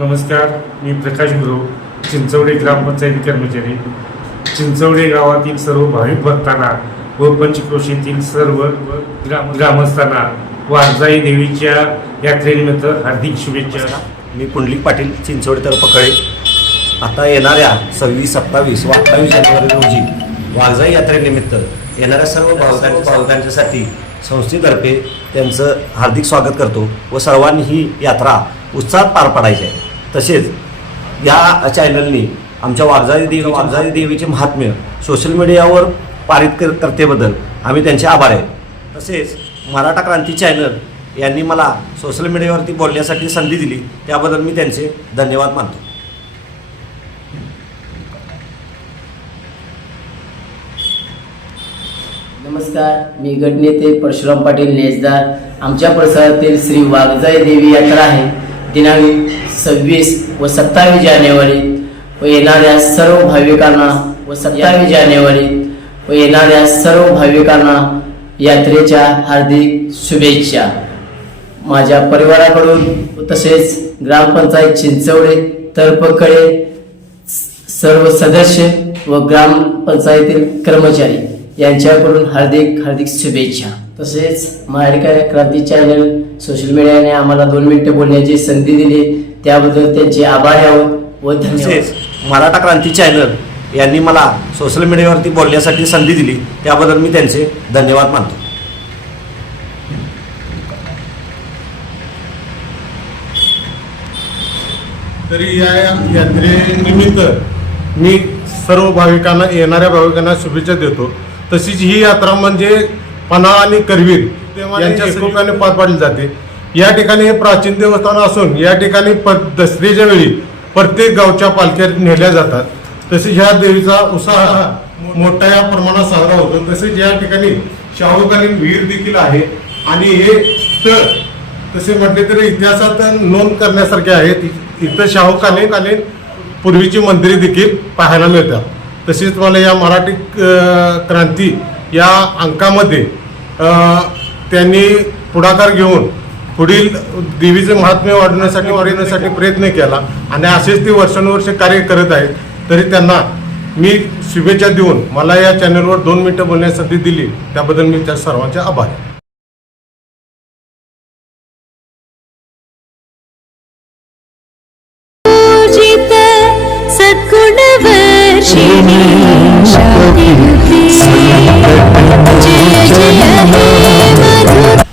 नमस्कार मी प्रकाश गुरु चिंचवडे ग्रामपंचायती कर्मचारी. चिंचवडे गावातील सर्व भाविक भक्तांना व पंचक्रोशीतील सर्व ग्राम ग्रामस्थांना वारजाई देवीच्या यात्रेनिमित्त हार्दिक शुभेच्छा. मी पुंडलिक पाटील चिंचवडे तर आता येणाऱ्या सव्वीस सत्तावीस व अठ्ठावीस जानेवारी रोजी वारजाई यात्रेनिमित्त येणाऱ्या सर्व भाविकांच्या भाविकांच्यासाठी संस्थेतर्फे त्यांचं हार्दिक स्वागत करतो व सर्वांनी ही यात्रा उत्साहात पार पाडायची आहे. तसेच या चॅनलनी आमच्या वारजारी देवी वाघजाई देवीचे महात्म्य सोशल मीडियावर पारित कर करतेबद्दल आम्ही त्यांचे आभार आहे. तसेच मराठा क्रांती चॅनल यांनी मला सोशल मीडियावरती बोलण्यासाठी संधी दिली त्याबद्दल मी त्यांचे धन्यवाद मानतो. नमस्कार मी गटनेते परशुराम पाटील नेजदार आमच्या परिसरातील श्री वाघजाई देवी यात्रा आहे. दिनांक सव्वीस व सत्तावीस जानेवारी व येणाऱ्या सर्व भाविकांना व सत्तावीस जानेवारी व येणाऱ्या सर्व भाविकांना यात्रेच्या हार्दिक शुभेच्छा. माझ्या परिवाराकडून तसेच ग्रामपंचायत चिंचवडे तर्फकडे सर्व सदस्य व ग्रामपंचायतील कर्मचारी यांच्याकडून हार्दिक हार्दिक शुभेच्छा. तसेच महाडिका क्रांती चॅनल सोशल मीडियाने आम्हाला दोन मिनिटं बोलण्याची संधी दिली. त्याबद्दल त्यांचे आभारी आहोत व धन्यवाद. तसेच मराठा क्रांती चॅनल यांनी मला सोशल मीडियावरती बोलण्यासाठी संधी दिली त्याबद्दल मी त्यांचे धन्यवाद मानतो. तरी या यात्रेनिमित्त मी सर्व भाविकांना येणाऱ्या भाविकांना शुभेच्छा देतो. तशीच ही यात्रा म्हणजे पन्हाळा आणि करवीर यांच्या एकोप्याने पार पाडली जाते. या ठिकाणी हे प्राचीन देवस्थान असून या ठिकाणी प दसरीच्या वेळी प्रत्येक गावच्या पालख्या नेल्या जातात. तसेच ह्या देवीचा उत्साह मोठ्या या प्रमाणात साजरा होतो. तसेच या ठिकाणी शाहूकालीन विहीर देखील आहे. आणि हे स्थळ तसे म्हटले तरी इतिहासात नोंद करण्यासारखे आहेत. इथं शाहूकालीन कालीन पूर्वीची मंदिरे देखील पाहायला मिळतात. तसेच मला या मराठी क्रांती या अंकामध्ये त्यांनी पुढाकार घेऊन पुढील देवीचे महात्म्य वाढवण्यासाठी वाढवण्यासाठी प्रयत्न केला. आणि असेच ते वर्षानुवर्षे कार्य करत आहेत. तरी त्यांना मी शुभेच्छा देऊन मला या चॅनलवर दोन मिनिटं बोलण्यासाठी दिली. त्याबद्दल मी त्या सर्वांचे आभार. जय जय हे मधुर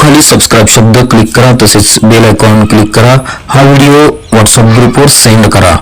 खाली सबस्क्राईब शब्द क्लिक करा तसेच बेल आयकॉन क्लिक करा. हा व्हिडिओ व्हॉट्सअप ग्रुपवर सेंड करा.